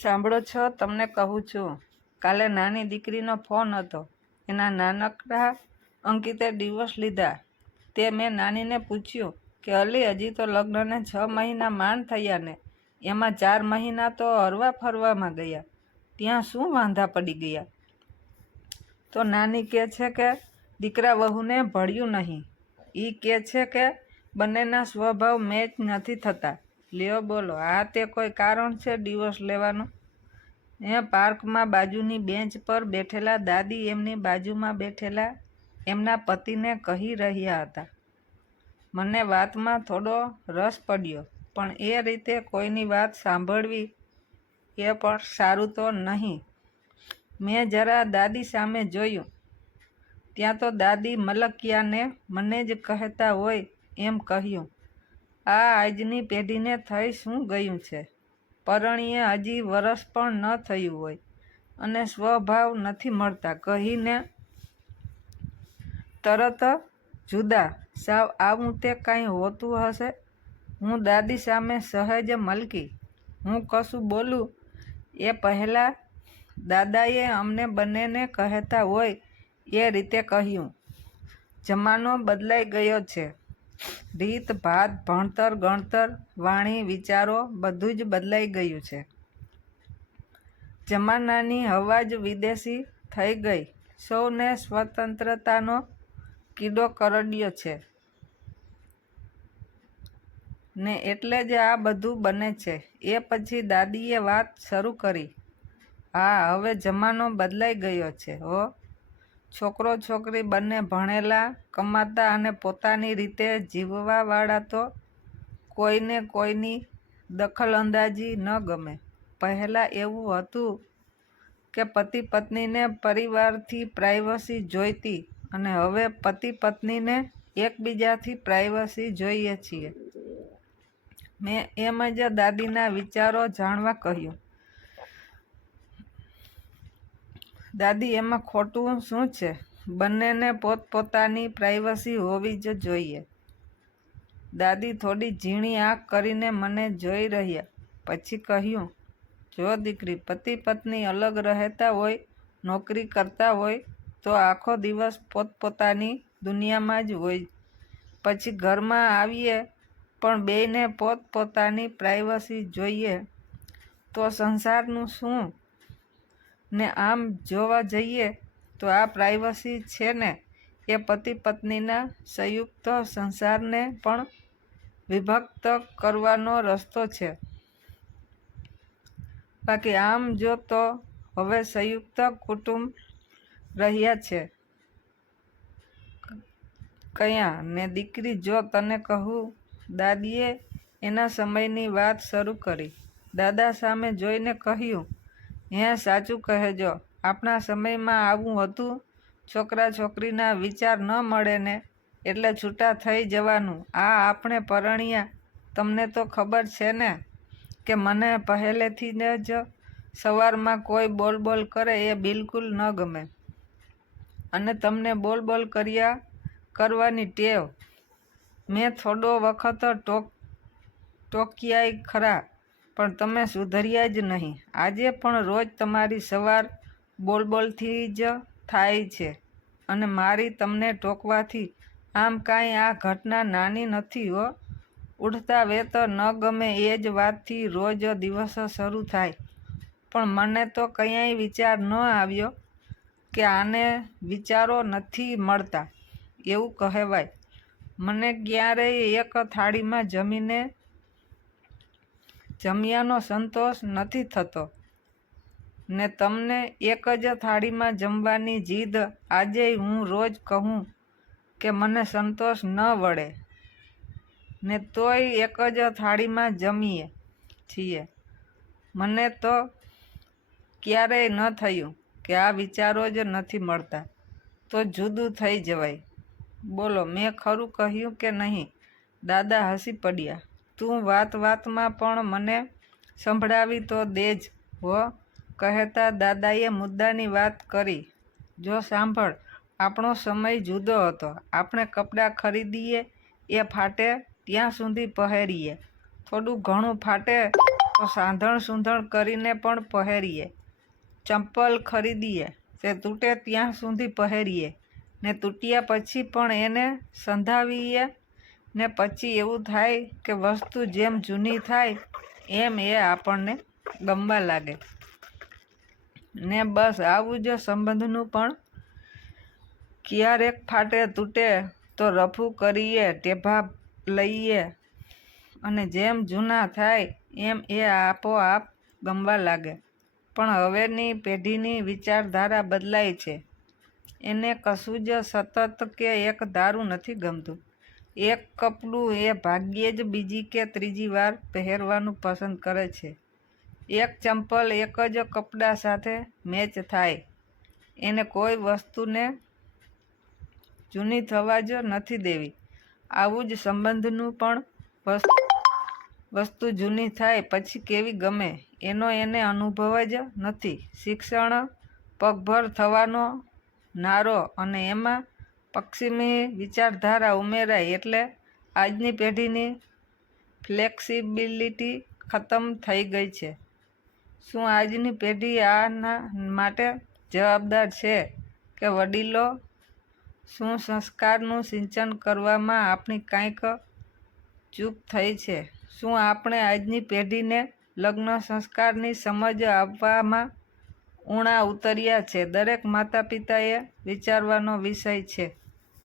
સાંભળો છો, તમને કહું છું. કાલે નાની દીકરીનો ફોન હતો. એના નાનકડા અંકિતે ડિવોર્સ લીધા. તે મેં નાનીને પૂછ્યું કે અલી, હજી તો લગ્નને 6 મહિના માંડ થયા ને એમાં 4 મહિના તો હરવા ફરવામાં ગયા. ત્યાં શું વાંધા પડી ગયા? તો નાની કહે છે કે દીકરા વહુને ભળ્યું નહીં. એ કહે છે કે બંનેના સ્વભાવ મેચ નથી થતા. લ્યો બોલો, આ તે કોઈ કારણ છે ડિવોર્સ લેવાનું? પાર્કમાં બાજુની બેન્ચ પર બેઠેલા દાદી એમની બાજુમાં બેઠેલા એમના પતિને કહી રહ્યા હતા. મને વાતમાં થોડો રસ પડ્યો, પણ એ રીતે કોઈની વાત સાંભળવી એ પણ સારું તો નહીં. મેં જરા દાદી સામે જોયું. ત્યાં તો દાદી મલકિયાને મને જ કહેતા હોય એમ કહ્યું, આ આજની પેઢીને થઈ શું ગયું છે? પરણીએ હજી વરસ પણ ન થયું હોય અને સ્વભાવ નથી મળતા કહીને તરત જુદા. સાવ આવું તે કાંઈ હોતું હશે? હું દાદી સામે સહેજ મલકી. હું કશું બોલું એ પહેલાં દાદાએ અમને બંનેને કહેતા હોય એ રીતે કહ્યું, જમાનો બદલાઈ ગયો છે. રીત ભાત, ભણતર ગણતર, વાણી વિચારો બધું જ બદલાઈ ગયું છે. જમાનાની હવા જ વિદેશી થઈ ગઈ. સૌને સ્વતંત્રતાનો કીડો કરડ્યો છે ને એટલે જ આ બધું બને છે. એ પછી દાદીએ વાત શરૂ કરી. હા, હવે જમાનો બદલાઈ ગયો છે હો. છોકરો છોકરી બંને ભણેલા, કમાતા અને પોતાની રીતે જીવવાવાળા. તો કોઈને કોઈની દખલઅંદાજી ન ગમે. પહેલાં એવું હતું કે પતિ પત્નીને પરિવારથી પ્રાઇવસી જોઈતી અને હવે પતિ પત્નીને એકબીજાથી પ્રાઇવસી જોઈએ છીએ. મેં એમ જ દાદીના વિચારો જાણવા કહ્યું. દાદી, એમાં ખોટું શું છે? બંનેને પોતપોતાની પ્રાઇવસી હોવી જ જોઈએ. દાદી થોડી ઝીણી આંખ કરીને મને જોઈ રહ્યા પછી કહ્યું, જો દીકરી, પતિ પત્ની અલગ રહેતા હોય, નોકરી કરતા હોય તો આખો દિવસ પોતપોતાની દુનિયામાં જ હોય. પછી ઘરમાં આવીએ પણ બેયને પોતપોતાની પ્રાઇવસી જોઈએ તો સંસારનું શું? ને આમ જોવા જઈએ તો આ પ્રાઇવસી છે ને એ પતિ પત્નીના સંયુક્ત સંસારને પણ વિભક્ત કરવાનો રસ્તો છે. બાકી આમ જો તો હવે સંયુક્ત કુટુંબ રહ્યા છે કયા ને દીકરી, જો તને કહું. દાદીએ એના સમયની વાત શરૂ કરી. દાદા સામે જોઈને કહ્યું, હે, સાચું કહેજો. આપણા સમયમાં આવું હતું. છોકરા છોકરીના વિચાર ન મળે ને એટલે છૂટા થઈ જવાનું. આ આપણે પરણ્યા, તમને તો ખબર છે ને કે મને પહેલેથી જ સવારમાં કોઈ બોલ કરે એ બિલકુલ ન ગમે. અને તમને બોલ કરવાની ટેવ. મેં થોડો વખત ટોક્યાય ખરા, પણ તમે સુધર્યા જ નહીં. આજે પણ રોજ તમારી સવાર બોલથી જ થાય છે અને મારી તમને ટોકવાથી. આમ કાંઈ આ ઘટના નાની નથી હો. ઉઠતા વેત ન ગમે એ જ વાતથી રોજ દિવસ શરૂ થાય. પણ મને તો કંઈ વિચાર ન આવ્યો કે આને વિચારો નથી મળતા એવું કહેવાય. મને ક્યારેય એક થાળીમાં જમ્યાનો સંતોષ નથી થતો ને તમને એક જ થાળીમાં જમવાની જીદ. આજેય હું રોજ કહું કે મને સંતોષ ન વળે ને તોય એક જ થાળીમાં જમીએ છીએ. મને તો ક્યારેય ન થયું કે આ વિચારો જ નથી મળતા તો જુદું થઈ જવાય. બોલો, મેં ખરું કહ્યું કે નહીં? દાદા હસી પડ્યા. તું વાતમાં પણ મને સંભળાવી તો દેજ હો, કહેતા દાદાએ મુદ્દાની વાત કરી. જો સાંભળ, આપણો સમય જુદો હતો. આપણે કપડાં ખરીદીએ એ ફાટે ત્યાં સુધી પહેરીએ. થોડું ઘણું ફાટે તો સાંધણ સૂંધણ કરીને પણ પહેરીએ. ચંપલ ખરીદીએ તે તૂટે ત્યાં સુધી પહેરીએ ને તૂટ્યા પછી પણ એને સંધાવીએ ને પછી એવું થાય કે વસ્તુ જેમ જૂની થાય એમ એ આપણને ગમવા લાગે. ને બસ આવું જ સંબંધનું પણ. ક્યારેક ફાટે તૂટે તો રફું કરીએ, ટેભા લઈએ અને જેમ જૂના થાય એમ એ આપોઆપ ગમવા લાગે. પણ હવેની પેઢીની વિચારધારા બદલાઈ છે. એને કશું જ સતત કે એક ધારું નથી ગમતું. એક કપડું એ ભાગ્યે જ બીજી કે ત્રીજી વાર પહેરવાનું પસંદ કરે છે. એક ચંપલ એક જ કપડાં સાથે મેચ થાય. એને કોઈ વસ્તુને જૂની થવા જ નથી દેવી. આવું જ સંબંધનું પણ. વસ્તુ જૂની થાય પછી કેવી ગમે એનો એને અનુભવ જ નથી. શિક્ષણ પગભર થવાનો નારો અને એમાં પશ્ચિમી વિચારધારા ઉમેરાય એટલે આજની પેઢીની ફ્લેક્સિબિલિટી ખતમ થઈ ગઈ છે. શું આજની પેઢી આના માટે જવાબદાર છે કે વડીલો? શું સંસ્કારનું સિંચન કરવામાં આપણી કાંઈક ચૂક થઈ છે? શું આપણે આજની પેઢીને લગ્ન સંસ્કારની સમજ આપવામાં ઊણા ઉતર્યા છે? દરેક માતા પિતાએ વિચારવાનો વિષય છે.